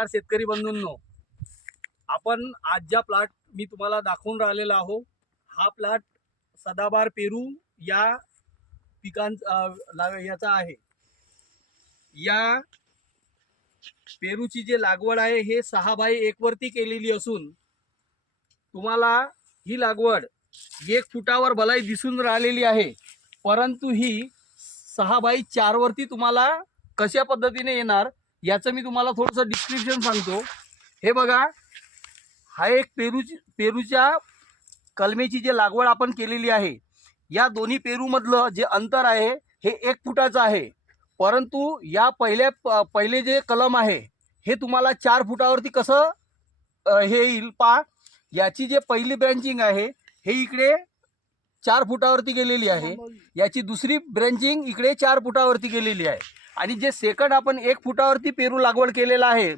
नमस्कार शेतकरी बंधूंनो, आपण आज ज्या प्लॉट मी तुम्हाला दाखवून राहिलेला आहो, हा प्लॉट सदाबहार पेरू या याचा आहे। या पेरूची जी लागवड आहे हे 6x1 वरती केलेली असून तुम्हाला ही लागवड 1 फुटावर भलाई दिसून राहिलेली आहे, परंतु ही 6x4 वरती तुम्हाला कशा पद्धतीने येणार याचं मी तुम्हाला थोडंसं डिस्क्रिप्शन सांगतो। हे बघा, हा एक पेरूच्या कलमेची जी लागवड आपण केलेली आहे, या दोन्ही पेरूमधलं जे अंतर आहे हे 1 फुटाचं आहे, परंतु या पहिले जे कलम आहे हे तुम्हाला 4 फुटावरती कसं हे येईल पहा। याची जे पहिली ब्रँचिंग आहे हे इकडे 4 फुटावरती गेलेली आहे, याची दुसरी ब्रँचिंग इकडे 4 फुटावरती गेलेली आहे, आणि जे सेकंड आपण 1 फुटावरती पेरू लागवड केलेला आहे